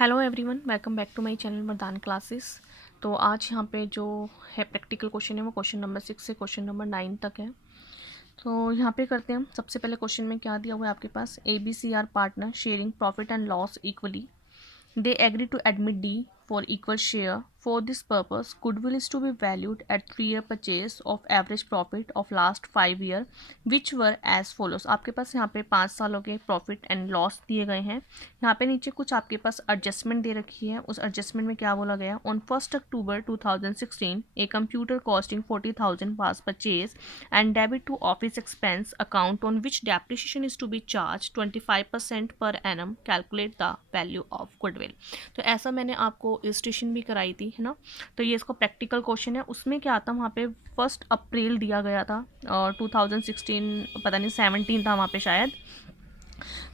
Hello everyone, welcome back to my channel Mardan classes. तो आज यहाँ पे जो है प्रैक्टिकल क्वेश्चन है वो क्वेश्चन नंबर 6 से क्वेश्चन नंबर 9 तक है। तो यहाँ पे करते हैं हम। सबसे पहले क्वेश्चन में क्या दिया हुआ है आपके पास, ABC are partner sharing profit and loss equally. They agree to admit D for equal share. For this purpose, goodwill is to be valued at 3-year purchase of average profit of last 5 year, which were as follows. आपके पास यहाँ पे 5 सालों के profit and loss दिए गए हैं। यहाँ पे नीचे कुछ आपके पास एडजस्टमेंट दे रखी है। उस एडजस्टमेंट में क्या बोला गया, on 1 October 2016 a computer costing 40,000 was purchased and debit to office expense account on which depreciation is to be charged 25% per annum. Calculate the value of goodwill. तो ऐसा मैंने आपको इलस्ट्रेशन भी कराई थी, है ना। तो ये इसको प्रैक्टिकल क्वेश्चन है। उसमें क्या था, वहाँ पे 1 अप्रैल दिया गया था और 2016 पता नहीं 17 था वहाँ पे शायद।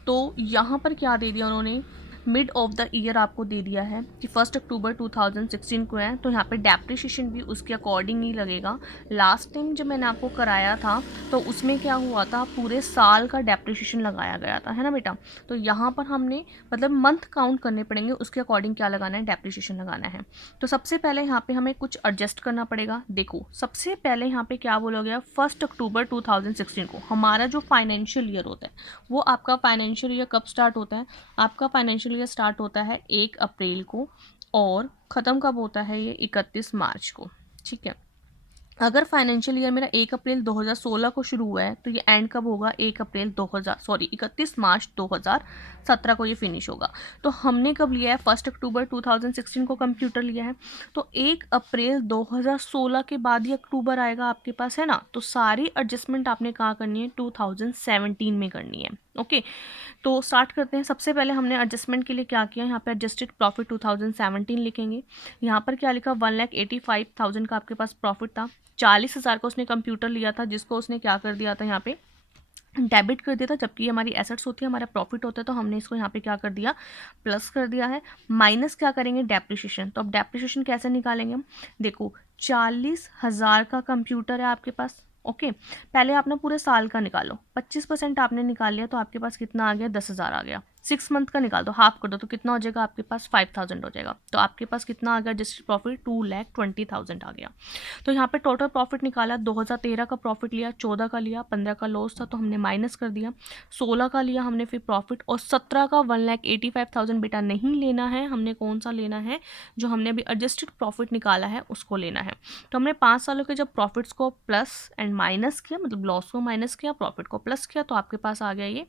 तो यहाँ पर क्या दे दिया उन्होंने, मिड ऑफ द ईयर आपको दे दिया है कि 1 अक्टूबर 2016 को है। तो यहाँ पे डेप्रिसिएशन भी उसके अकॉर्डिंग ही लगेगा। लास्ट टाइम जब मैंने आपको कराया था तो उसमें क्या हुआ था, पूरे साल का डेप्रिसिएशन लगाया गया था, है ना बेटा। तो यहाँ पर हमने मतलब मंथ काउंट करने पड़ेंगे, उसके अकॉर्डिंग क्या लगाना है, डेप्रिसिएशन लगाना है। तो सबसे पहले यहाँ पे हमें कुछ एडजस्ट करना पड़ेगा। देखो सबसे पहले यहाँ पे क्या बोला गया, 1 अक्टूबर 2016 को हमारा जो फाइनेंशियल ईयर होता है वो आपका फाइनेंशियल ईयर कब स्टार्ट होता है, आपका फाइनेंशियल ईयर स्टार्ट होता है 1 अप्रैल को और ख़त्म कब होता है ये 31 मार्च को। ठीक है, अगर फाइनेंशियल ईयर मेरा 1 अप्रैल 2016 को शुरू हुआ है तो ये एंड कब होगा, 31 मार्च 2017 को ये फिनिश होगा। तो हमने कब लिया है, 1 अक्टूबर 2016 को कंप्यूटर लिया है। तो 1 अप्रैल 2016 के बाद ही अक्टूबर आएगा आपके पास, है ना। तो सारी एडजस्टमेंट आपने कहाँ करनी है, 2017 में करनी है। ओके, तो स्टार्ट करते हैं। सबसे पहले हमने एडजस्टमेंट के लिए क्या किया, यहाँ पे एडजस्टेड प्रॉफिट 2017 लिखेंगे। यहाँ पर क्या लिखा, 1,85,000 का आपके पास प्रॉफिट था। 40,000 का उसने कंप्यूटर लिया था, जिसको उसने क्या कर दिया था, यहाँ पे डेबिट कर दिया था। जबकि हमारी एसेट्स होती है, हमारा प्रॉफिट होता है, तो हमने इसको यहाँ पे क्या कर दिया, प्लस कर दिया है। माइनस क्या करेंगे, डेप्रिसिएशन। तो अब डेप्रिसिएशन कैसे निकालेंगे हम, देखो 40,000 का कंप्यूटर है आपके पास। ओके, पहले आप ना पूरे साल का निकालो, 25% आपने निकाल लिया तो आपके पास कितना आ गया, 10,000 आ गया। 6 मंथ का निकाल दो, हाफ कर दो तो कितना हो जाएगा आपके पास, 5,000 हो जाएगा। तो आपके पास कितना आ गया, जस्ट प्रॉफिट 2,20,000 आ गया। तो यहाँ पे टोटल प्रॉफिट निकाला, 2013 का प्रॉफिट लिया, 14 का लिया, 15 का लॉस था तो हमने माइनस कर दिया, 16 का लिया हमने फिर प्रॉफिट, और 17 का 1,85,000 बेटा नहीं लेना है, हमने कौन सा लेना है, जो हमने अभी एडजस्टेड प्रॉफिट निकाला है उसको लेना है। तो हमने 5 सालों के जब प्रॉफिट्स को प्लस एंड माइनस किया, मतलब लॉस को माइनस किया, प्रॉफिट को प्लस किया, तो आपके पास आ गया ये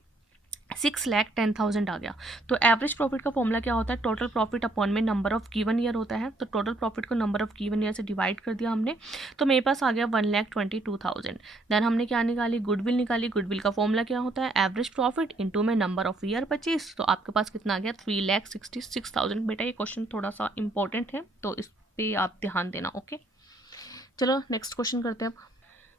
6,10,000 आ गया। तो एवरेज प्रॉफिट का फॉर्मूला क्या होता है, टोटल प्रॉफिट अपॉन में नंबर ऑफ गिवन ईयर होता है। तो टोटल प्रॉफिट को नंबर ऑफ गिवन ईयर से डिवाइड कर दिया हमने, तो मेरे पास आ गया 1,22,000। देन हमने क्या निकाली, गुडविल निकाली। गुडविल का फॉर्मूला क्या होता है, एवरेज प्रॉफिट इंटू में नंबर ऑफ ईयर 25। तो आपके पास कितना आ गया, 3,66,000। बेटा ये क्वेश्चन थोड़ा सा इंपॉर्टेंट है तो इस पर आप ध्यान देना। ओके, चलो नेक्स्ट क्वेश्चन करते हैं अब।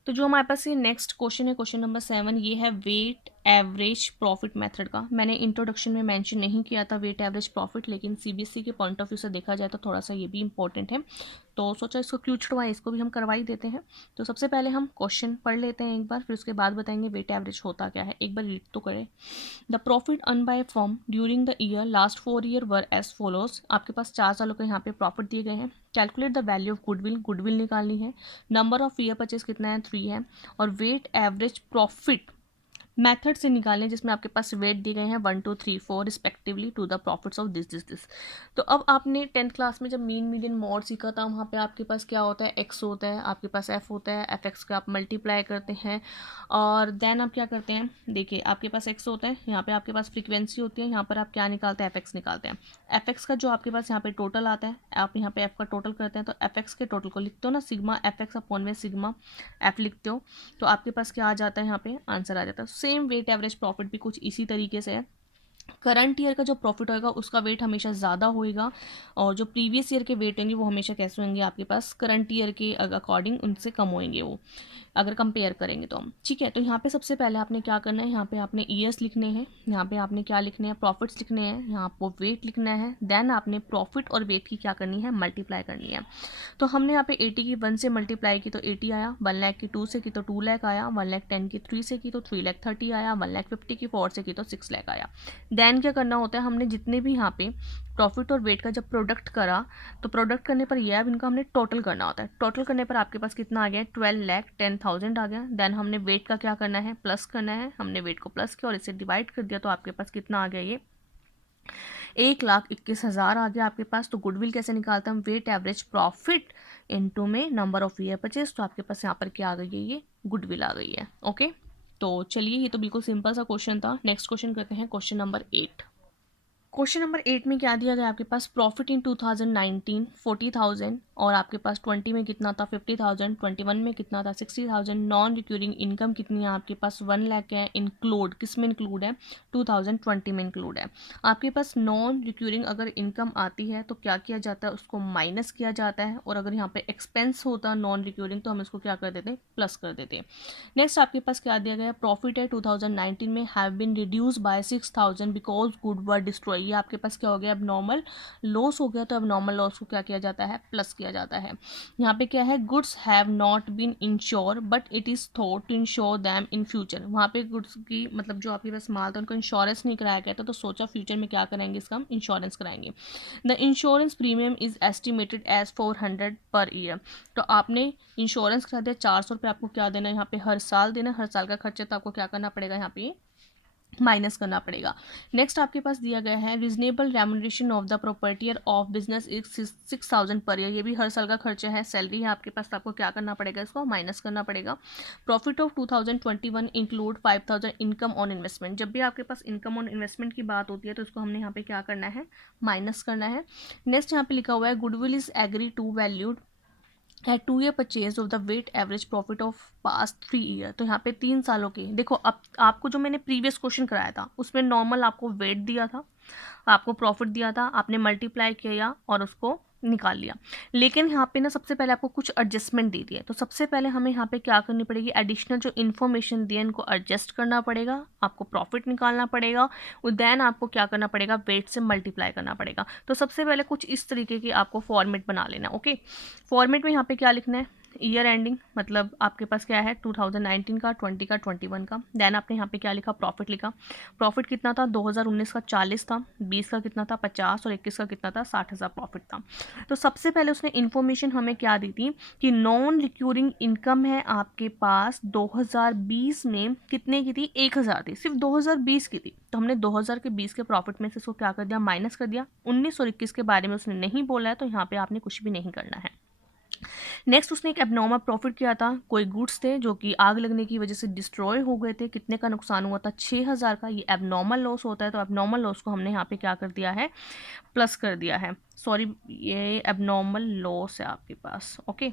तो जो हमारे पास ये नेक्स्ट क्वेश्चन है, क्वेश्चन नंबर 7, ये है वेट एवरेज प्रॉफिट मेथड का। मैंने इंट्रोडक्शन में मेंशन नहीं किया था वेट एवरेज प्रॉफिट, लेकिन सीबीएसई के पॉइंट ऑफ व्यू से देखा जाए तो थोड़ा सा ये भी इंपॉर्टेंट है, तो सोचा इसको क्यों छुड़वाएं, इसको भी हम करवा ही देते हैं। तो सबसे पहले हम क्वेश्चन पढ़ लेते हैं एक बार, फिर उसके बाद बताएंगे वेट एवरेज होता क्या है। एक बार रीड तो करें। The profit earn by firm during the year last 4 year were as follows. आपके पास 4 सालों के यहाँ पे प्रॉफिट दिए गए हैं। Calculate the value of goodwill, goodwill निकालनी है। नंबर ऑफ ईयर परचेज कितना है, 3 है। और वेट एवरेज प्रॉफिट मेथड से निकालें, जिसमें आपके पास वेट दिए गए हैं 1 2 3 4 respectively to the profits of this. तो अब आपने 10th क्लास में जब मीन मीडियन मॉड सीखा था, वहाँ पे आपके पास क्या होता है, एक्स होता है, आपके पास एफ होता है, एफ एक्स का आप मल्टीप्लाई करते हैं और देन आप क्या करते हैं, देखिए आपके पास एक्स होता है, यहाँ पे आपके पास फ्रीक्वेंसी होती है, यहाँ पर आप क्या निकालते हैं, एफ एक्स निकालते हैं। एफ एक्स का जो आपके पास यहाँ पे टोटल आता है, आप यहाँ पे एफ का टोटल करते हैं, तो एफ एक्स के टोटल को लिखते हो ना, सिग्मा एफ एक्स अपॉन में सिग्मा एफ लिखते हो, तो आपके पास क्या आ जाता है, यहाँ पे आंसर आ जाता है। सेम वेट एवरेज प्रॉफिट भी कुछ इसी तरीके से है। करंट ईयर का जो प्रॉफिट होगा उसका वेट हमेशा ज़्यादा होएगा, और जो प्रीवियस ईयर के वेट होंगे वो हमेशा कैसे होंगे, आपके पास करंट ईयर के अकॉर्डिंग उनसे कम होंगे वो, अगर कंपेयर करेंगे तो हम। ठीक है, तो यहाँ पे सबसे पहले आपने क्या करना है, यहाँ पे आपने ईयर्स लिखने हैं, यहाँ पे आपने क्या लिखने हैं, प्रॉफिट्स लिखने हैं, यहाँ आपको वेट लिखना है। देन आपने प्रॉफिट और वेट की क्या करनी है, मल्टीप्लाई करनी है। तो हमने यहाँ पे 80 की 1 से मल्टीप्लाई की तो 80 आया, 1 लाख की 2 से की तो 2 लाख आया, 1,10,000 की 3 से की तो 3,30,000 आया, 1,50,000 की 4 से की तो 6 लाख आया। देन क्या करना होता है, हमने जितने भी यहाँ पे प्रॉफिट और वेट का जब प्रोडक्ट करा तो प्रोडक्ट करने पर यह अब इनका हमने टोटल करना होता है। टोटल करने पर आपके पास कितना आ गया है, 12,10,000 आ गया। देन हमने वेट का क्या करना है, प्लस करना है। हमने वेट को प्लस किया और इसे डिवाइड कर दिया तो आपके पास कितना आ गया, ये 1,21,000 आ गया आपके पास। तो गुडविल कैसे निकालते हैं हम, वेट एवरेज प्रॉफिट इनटू में नंबर ऑफ ईयर परचेज। तो आपके पास यहाँ पर क्या आ गई है, ये गुडविल आ गई है। ओके, तो चलिए ये तो बिल्कुल सिंपल सा क्वेश्चन था। नेक्स्ट क्वेश्चन करते हैं, क्वेश्चन नंबर 8। क्वेश्चन नंबर 8 में क्या दिया गया आपके पास, प्रॉफिट इन 2019 40,000 और आपके पास 20 में कितना था 50,000, 21 में कितना था 60,000। नॉन रिक्यूरिंग इनकम कितनी है आपके पास 1 लाख है। इंक्लूड किस में इंक्लूड है, 2020 में इंक्लूड है। आपके पास नॉन रिक्यूरिंग अगर इनकम आती है तो क्या किया जाता है, उसको माइनस किया जाता है। और अगर यहाँ पे एक्सपेंस होता नॉन रिक्यूरिंग तो हम इसको क्या कर देते, प्लस कर देते। नेक्स्ट आपके पास क्या दिया गया, प्रॉफिट है 2019 में have been reduce by 6,000 because good were destroy. ये आपके पास क्या हो गया, अब नॉर्मल लॉस हो गया। तो अब नॉर्मल लॉस को क्या किया जाता है, प्लस किया जाता है। यहाँ पे क्या है, goods have not been insure but it is thought to insure them in future. वहाँ पे गुड्स की मतलब जो आपके पास माल था उनको इंश्योरेंस नहीं कराया गया था, तो सोचा फ्यूचर में क्या करेंगे, इसका हम इंश्योरेंस कराएंगे। The insurance premium is estimated as 400 per year. तो आपने इंश्योरेंस करा दिया, 400 रुपये आपको क्या देना है यहाँ पे, हर साल देना। हर साल का खर्चा तो आपको क्या करना पड़ेगा, यहाँ पे माइनस करना पड़ेगा। नेक्स्ट आपके पास दिया गया है, reasonable remuneration of the proprietor of business is 6,000 per year. ये भी हर साल का खर्चा है, सैलरी है आपके पास, तो आपको क्या करना पड़ेगा, इसको माइनस करना पड़ेगा। Profit of 2021 include 5,000 income on investment. जब भी आपके पास इनकम ऑन इन्वेस्टमेंट की बात होती है तो इसको हमने यहाँ पे क्या करना है, माइनस करना है। नेक्स्ट यहाँ पे लिखा हुआ है, goodwill is agree to valued at 2 year purchase of the weight average profit of past 3 year. तो यहाँ पे 3 सालों की, देखो अब आपको जो मैंने प्रीवियस क्वेश्चन कराया था उसमें नॉर्मल आपको वेट दिया था, आपको प्रॉफिट दिया था, आपने मल्टीप्लाई किया और उसको निकाल लिया। लेकिन यहाँ पे ना सबसे पहले आपको कुछ एडजस्टमेंट दी है, तो सबसे पहले हमें यहाँ पे क्या करनी पड़ेगी, एडिशनल जो इन्फॉर्मेशन दी है इनको एडजस्ट करना पड़ेगा, आपको प्रॉफिट निकालना पड़ेगा, देन आपको क्या करना पड़ेगा, वेट से मल्टीप्लाई करना पड़ेगा। तो सबसे पहले कुछ इस तरीके की आपको फॉर्मेट बना लेना। ओके, फॉर्मेट में यहाँ पे क्या लिखना है, ईयर एंडिंग मतलब आपके पास क्या है 2019 का, 20 का, 21 का। देन आपने यहाँ पे क्या लिखा, प्रॉफिट लिखा। प्रॉफिट कितना था 2019 का 40 था, 20 का कितना था 50 और 21 का कितना था 60,000 प्रॉफिट था। तो सबसे पहले उसने इन्फॉर्मेशन हमें क्या दी थी कि नॉन रिक्यूरिंग इनकम है आपके पास 2020 में कितने की थी, 1,000 थी, सिर्फ 2020 की थी। तो हमने 2000 के 20 के प्रॉफिट में से इसको क्या कर दिया, माइनस कर दिया। 19 और 21 के बारे में उसने नहीं बोला है, तो यहाँ पे आपने कुछ भी नहीं करना है। नेक्स्ट उसने एक एबनॉर्मल प्रॉफिट किया था, कोई गुड्स थे जो कि आग लगने की वजह से डिस्ट्रॉय हो गए थे, कितने का नुकसान हुआ था 6,000 का। ये एबनॉर्मल लॉस होता है, तो एबनॉर्मल लॉस को हमने यहाँ पे क्या कर दिया है, प्लस कर दिया है। सॉरी, ये एबनॉर्मल लॉस है आपके पास। ओके,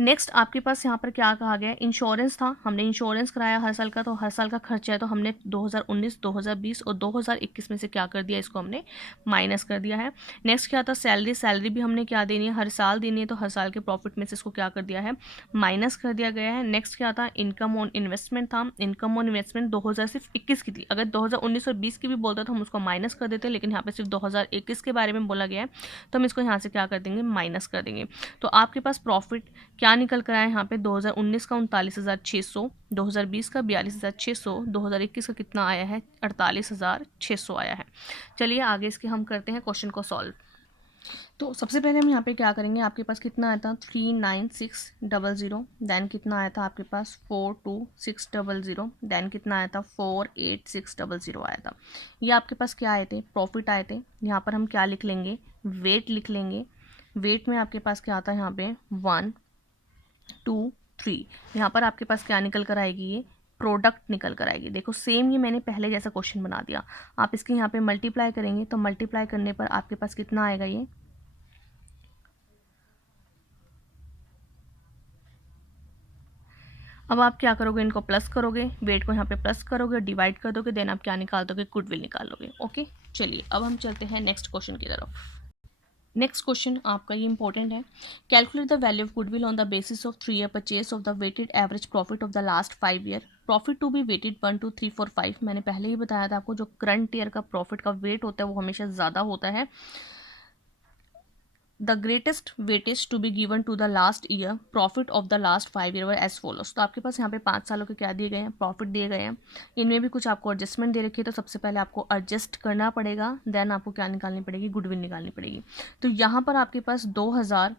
नेक्स्ट आपके पास यहाँ पर क्या कहा गया है, इंश्योरेंस था, हमने इंश्योरेंस कराया हर साल का, तो हर साल का खर्चा है, तो हमने 2019, 2020 और 2021 में से क्या कर दिया, इसको हमने माइनस कर दिया है। नेक्स्ट क्या था, सैलरी, सैलरी भी हमने क्या देनी है, हर साल देनी है, तो हर साल के प्रॉफिट में से इसको क्या कर दिया है, माइनस कर दिया गया है। नेक्स्ट क्या था, इनकम ऑन इन्वेस्टमेंट था, इनकम ऑन इन्वेस्टमेंट 2021 की थी। अगर 2019 और 20 की भी बोलता तो हम उसको माइनस कर देते, लेकिन यहाँ पे सिर्फ 2021 के बारे में बोला गया है, तो हम इसको यहाँ से क्या कर देंगे, माइनस कर देंगे। तो आपके पास प्रॉफिट क्या निकल कर आया यहाँ पे, 2019 का 39,600, 2020 का 42,600, 2021 का कितना आया है, 48,600 आया है। चलिए आगे इसके हम करते हैं क्वेश्चन को सॉल्व। तो सबसे पहले हम यहाँ पे क्या करेंगे, आपके पास कितना आया था 39600, देन कितना आया था आपके पास 42600, देन कितना आया था 48600 आया था। ये आपके पास क्या आए थे, प्रॉफिट आए थे। यहाँ पर हम क्या लिख लेंगे, वेट लिख लेंगे। वेट में आपके पास क्या आता है यहाँ पे 1 2 3, यहाँ पर आपके पास क्या निकल कर आएगी, ये प्रोडक्ट निकल कर आएगी। देखो सेम ये मैंने पहले जैसा क्वेश्चन बना दिया, आप इसके यहाँ पे मल्टीप्लाई करेंगे, तो मल्टीप्लाई करने पर आपके पास कितना आएगा, ये अब आप क्या करोगे, इनको प्लस करोगे, वेट को यहाँ पे प्लस करोगे, डिवाइड कर दोगे, देन आप क्या निकाल दोगे, गुडविल निकाल लोगे। ओके, चलिए अब हम चलते हैं नेक्स्ट क्वेश्चन की तरफ। नेक्स्ट क्वेश्चन आपका ये इंपॉर्टेंट है, calculate the value of goodwill on the basis of 3 year purchase of the weighted average profit of the last 5 year. Profit to be weighted 1 2 3 4 5। मैंने पहले ही बताया था आपको, जो करंट ईयर का प्रॉफिट का वेट होता है वो हमेशा ज़्यादा होता है the greatest weightage to be given to the last year profit of the last 5 year as follows. तो आपके पास यहाँ पे 5 सालों के क्या दिए गए हैं, प्रॉफिट दिए गए हैं। इनमें भी कुछ आपको एडजस्टमेंट दे रखी है, तो सबसे पहले आपको एडजस्ट करना पड़ेगा, देन आपको क्या निकालनी पड़ेगी, गुडविल निकालनी पड़ेगी। तो यहाँ पर आपके पास 2000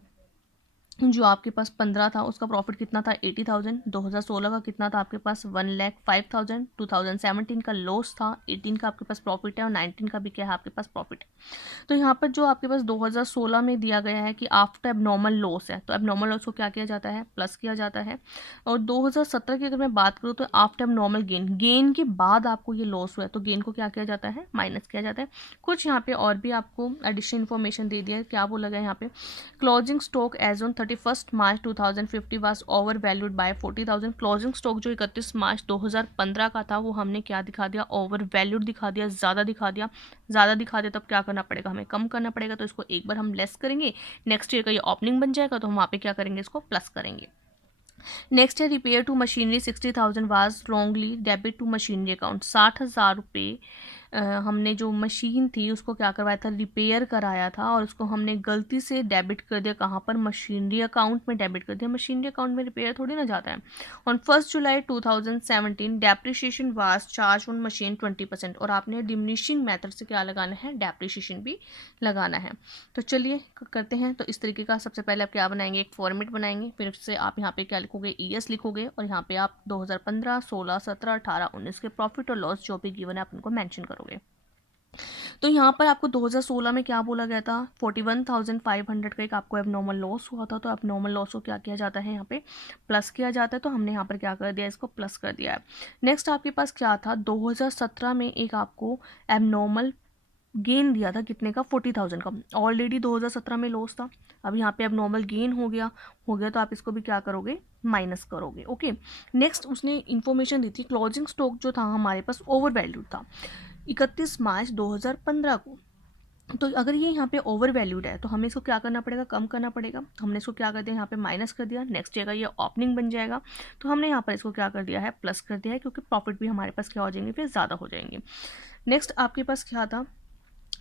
जो आपके पास 15 था उसका प्रॉफिट कितना था 80,000, 2016 का कितना था आपके पास 1,05,000, 2017 का लॉस था, 18 का आपके पास प्रॉफिट है और 19 का भी क्या है आपके पास प्रॉफिट है। तो यहाँ पर जो आपके पास 2016 में दिया गया है कि आफ्टर एबनॉर्मल लॉस है, तो एबनॉर्मल लॉस को क्या किया जाता है, प्लस किया जाता है। और 2017 की अगर मैं बात करूँ तो आफ्टर एबनॉर्मल गेन के बाद आपको ये लॉस हुआ है, तो गेन को क्या किया जाता है, माइनस किया जाता है। कुछ यहाँ पे और भी आपको एडिशनल इन्फॉर्मेशन दे दिया है, क्या बोला गया यहाँ पे, closing stock as on 31 March 2050 was over valued by 40,000। Closing stock जो 31 मार्च 2015 का था वो हमने क्या दिखा दिया, ओवर वैल्यूड दिखा दिया, ज़्यादा दिखा दिया। ज़्यादा दिखा दिया तब क्या करना पड़ेगा, हमें कम करना पड़ेगा। तो इसको एक बार हम लेस करेंगे, नेक्स्ट ईयर का ये ओपनिंग बन जाएगा, तो हम वहाँ पे क्या करेंगे, इसको प्लस करेंगे। नेक्स्ट है repair to machinery 60,000 was wrongly debit to machinery account. 60,000 रुपये हमने जो मशीन थी उसको क्या करवाया था, रिपेयर कराया था, और उसको हमने गलती से डेबिट कर दिया, कहाँ पर, मशीनरी अकाउंट में डेबिट कर दिया। मशीनरी अकाउंट में रिपेयर थोड़ी ना जाता है। On 1 July 2017 depreciation was charge on machine 20%, और आपने डिमिनिशिंग मेथड से क्या लगाना है, डेप्रिशिएशन भी लगाना है। तो चलिए करते हैं। तो इस तरीके का सबसे पहले आप क्या बनाएंगे, एक फॉर्मेट बनाएंगे, फिर उससे आप यहाँ पे क्या लिखोगे, ईएस लिखोगे, और यहाँ पे आप 2015, 16, 17, 18, 19 के प्रॉफिट और लॉस जो भी गिवन है आप उनको मेंशन करोगे। तो यहाँ पर आपको 2016 में क्या बोला गया था, 41,500 का एक आपको एबनॉर्मल लॉस हुआ था। तो एबनॉर्मल लॉस को क्या किया जाता है, यहाँ पे प्लस किया जाता है। तो हमने यहाँ पर क्या कर दिया, इसको प्लस कर दिया है। नेक्स्ट आपके पास क्या था, 2017 में एक आपको एबनॉर्मल गेन दिया था, कितने का, 40,000 का। ऑलरेडी 2017 में लॉस था, अब यहाँ पे अब नॉर्मल गेन हो गया तो आप इसको भी क्या करोगे, माइनस करोगे। ओके, नेक्स्ट उसने इन्फॉर्मेशन दी थी, क्लोजिंग स्टॉक जो था हमारे पास ओवर वैल्यूड था 31 मार्च 2015 को। तो अगर ये यहाँ पे ओवर वैल्यूड है तो हमें इसको क्या करना पड़ेगा, कम करना पड़ेगा। हमने इसको क्या कर दिया, यहाँ पे माइनस कर दिया। नेक्स्ट जगह ये ओपनिंग बन जाएगा, तो हमने यहाँ पर इसको क्या कर दिया है, प्लस कर दिया है, क्योंकि प्रॉफिट भी हमारे पास क्या हो जाएंगे, फिर ज़्यादा हो जाएंगे। नेक्स्ट आपके पास क्या था,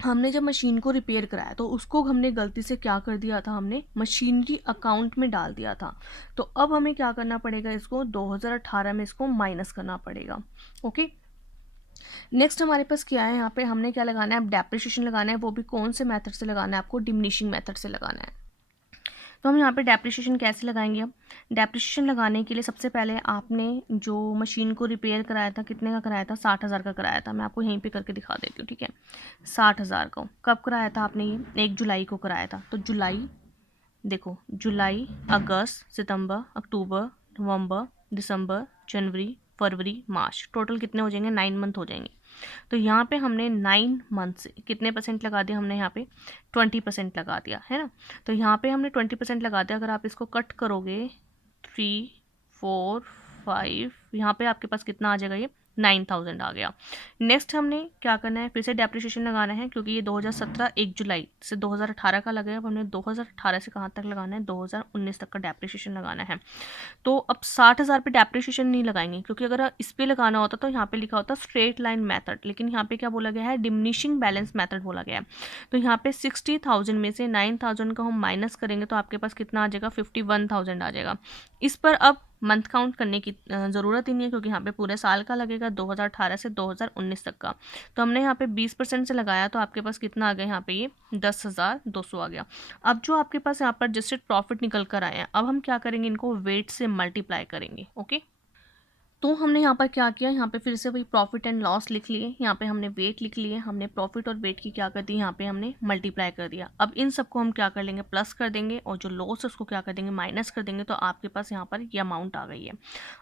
हमने जब मशीन को रिपेयर कराया तो उसको हमने गलती से क्या कर दिया था, हमने मशीनरी अकाउंट में डाल दिया था। तो अब हमें क्या करना पड़ेगा, इसको 2018 में इसको माइनस करना पड़ेगा। ओके, नेक्स्ट हमारे पास क्या है, यहाँ पे हमने क्या लगाना है, अब डेप्रिसिएशन लगाना है। वो भी कौन से मेथड से लगाना है, आपको डिमिनिशिंग मेथड से लगाना है। तो हम यहाँ पे डेप्रिसिएशन कैसे लगाएंगे, अब डेप्रिसिएशन लगाने के लिए सबसे पहले आपने जो मशीन को रिपेयर कराया था, कितने का कराया था, 60,000 का कराया था। मैं आपको यहीं पे करके दिखा देती हूँ, ठीक है। 60,000 का कब कराया था आपने, ये 1 जुलाई को कराया था। तो जुलाई, देखो, जुलाई, अगस्त, सितंबर, अक्टूबर, नवंबर, दिसंबर, जनवरी, फरवरी, मार्च, टोटल कितने हो जाएंगे, 9 मंथ हो जाएंगे। तो यहाँ पे हमने 9 मंथ से कितने परसेंट लगा दिया, हमने यहाँ पे 20% लगा दिया है ना। तो यहाँ पे हमने 20% लगा दिया। अगर आप इसको कट करोगे 3, 4, 5, यहाँ पे आपके पास कितना आ जाएगा, ये 9,000 आ गया। नेक्स्ट हमने क्या करना है, फिर से डेप्रिसिएशन लगाना है, क्योंकि ये 2017 1 जुलाई से 2018 का लगा है। अब हमने 2018 से कहाँ तक लगाना है, 2019 तक का डेप्रिसिएशन लगाना है। तो अब 60,000 पे डेप्रिसिएशन नहीं लगाएंगे, क्योंकि अगर इस पे लगाना होता तो यहाँ पे लिखा होता स्ट्रेट लाइन मेथड, लेकिन यहाँ पे क्या बोला गया है, डिमिनिशिंग बैलेंस मेथड बोला गया है। तो यहाँ पे 60,000 में से 9,000 का हम माइनस करेंगे तो आपके पास कितना आ जाएगा, 51,000 आ जाएगा। इस पर अब मंथ काउंट करने की ज़रूरत ही नहीं है, क्योंकि यहाँ पे पूरे साल का लगेगा, 2018 से 2019 तक का। तो हमने यहाँ पे 20% से लगाया, तो आपके पास कितना आ गया, यहाँ पे ये 10,200 आ गया। अब जो आपके पास यहाँ पर एडजस्टेड प्रॉफिट निकल कर आए हैं, अब हम क्या करेंगे, इनको वेट से मल्टीप्लाई करेंगे। ओके, तो हमने यहाँ पर क्या किया, यहाँ पे फिर से वही प्रॉफिट एंड लॉस लिख लिए, यहाँ पे हमने वेट लिख लिए, हमने प्रॉफिट और वेट की क्या कर दी, यहाँ पे हमने मल्टीप्लाई कर दिया। अब इन सबको हम क्या कर लेंगे, प्लस कर देंगे, और जो लॉस है उसको क्या कर देंगे, माइनस कर देंगे। तो आपके पास यहाँ पर ये अमाउंट आ गई है।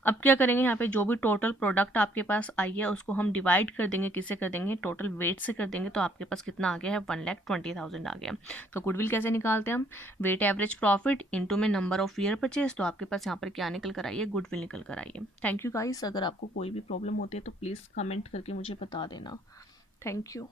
अब क्या करेंगे, यहाँ पे जो भी टोटल प्रोडक्ट आपके पास आई है उसको हम डिवाइड कर देंगे, किससे कर देंगे, टोटल वेट से कर देंगे। तो आपके पास कितना आ गया है, 1,20,000 आ गया। तो गुडविल कैसे निकालते हैं हम, वेट एवरेज प्रॉफिट इंटू में नंबर ऑफ ईयर परचेज। तो आपके पास यहाँ पर क्या निकल कर आई है, गुडविल निकल कर आई है। थैंक यू गाइस, अगर आपको कोई भी प्रॉब्लम होती है तो प्लीज़ कमेंट करके मुझे बता देना। Thank you.